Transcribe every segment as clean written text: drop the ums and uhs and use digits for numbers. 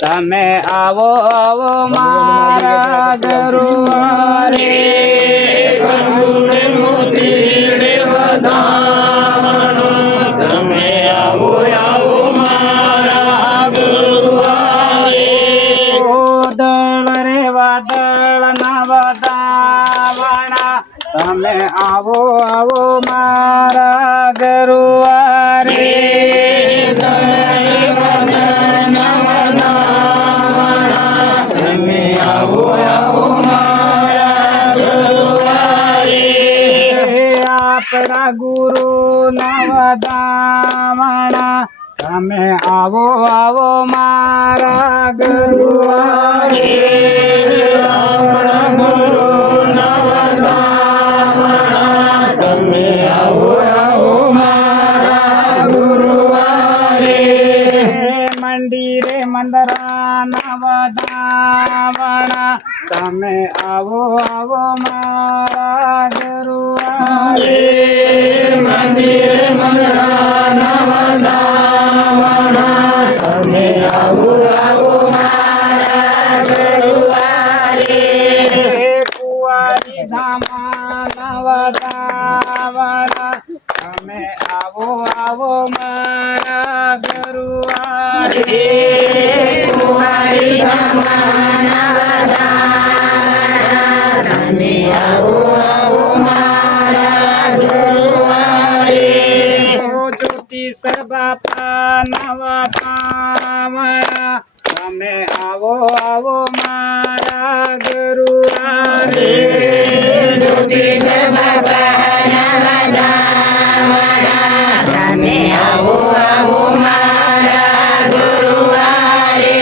તમે આવો આવો મારા દરબારે કંગુડે મોતીડે વધાણો તમે આવો આવો મારા ગુરુવારે વાદળ રે વાદળ ના વધાવણા તમે આવો આવો મારા ગરુવારે તમે આવો આવો મારા ગુરુવારે આપણા ગુરુ ના વધાવણા તમે આવો આવો મારા ગરુવારે આપણા ગુરુના વધામણા તમે આવો આવો મારા ગુરુવારે મંદિરે મંદરાના વધાવણા તમે આવો આવો મારા ગરુવારે મંદિરે મંદરાના વધામણા તમે આવો આવો મારા ગુરુવારે કુંવારી ધામના વધાવણા તમે આવો આવો મારા ગરુવારે કુંવારી ધામના વધામણા તમે આવો આવો મારા ગુરુવારે જ્યોતિષર બાપા નવા પાવણા તમે આવો આવો મારા ગરુવારે જ્યોતિષર બાપાના વધામણા તમે આવો આવો મારા ગુરુવારે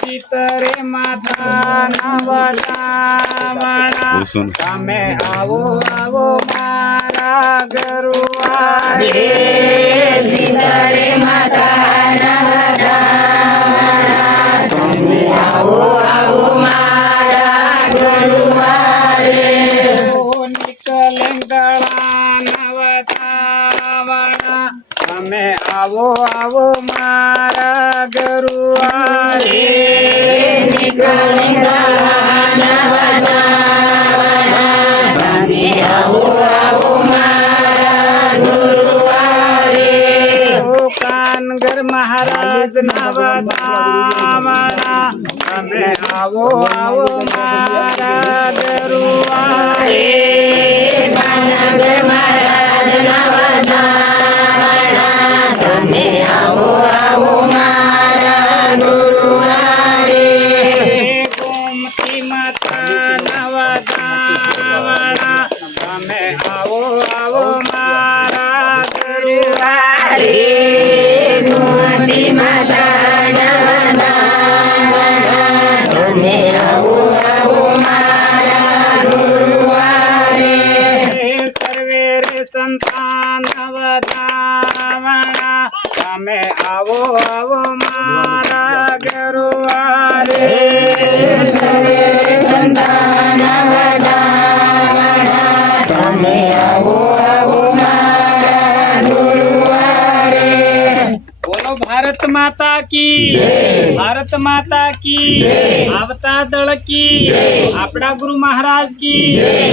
ચિતરે માતા નવા પાવણા તમે આવો આવો મારા ગરુવારે સીતારે માતાના વધામણા તમે આવો આવો મારા ગુરુવારે નીકળે ગળા નવા પાવણા તમે આવો આવો મારા ગરુવારે નીકળે ગળાના વધામણા તમે આવો આવો મારા ગુરુવારે કાનગર મહારાજ નવા પાવણા તમે આવો આવો મારા ગરુવારે પાનગર મહારાજના વધામણા તમે આવો આવો મારા ગુરુવારે ગોમતી માતા નવા પાવણા તમે આવો આવો મારા ગરુવારે ગોમતી માતાના વધામણા તમે આવો આવો મારા ગુરુવારે સર્વે રે સંતાન વધાવણા તમે આવો આવો મારા ગરુવારે સર્વે સંતાન વધામણા તમે આવો આવો મારા ગુરુવારે બોલો ભારત માતા કી ભારત માતા કી આવતા દળ કી આપણા ગુરુ મહારાજ કી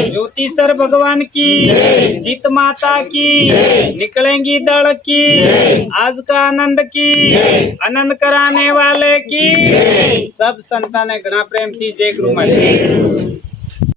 ज्योतिषर भगवान की जीत माता की निकलेंगी दल की आज का आनंद की आनंद कराने वाले की सब संतान घना प्रेम की जय गुरु महाराज।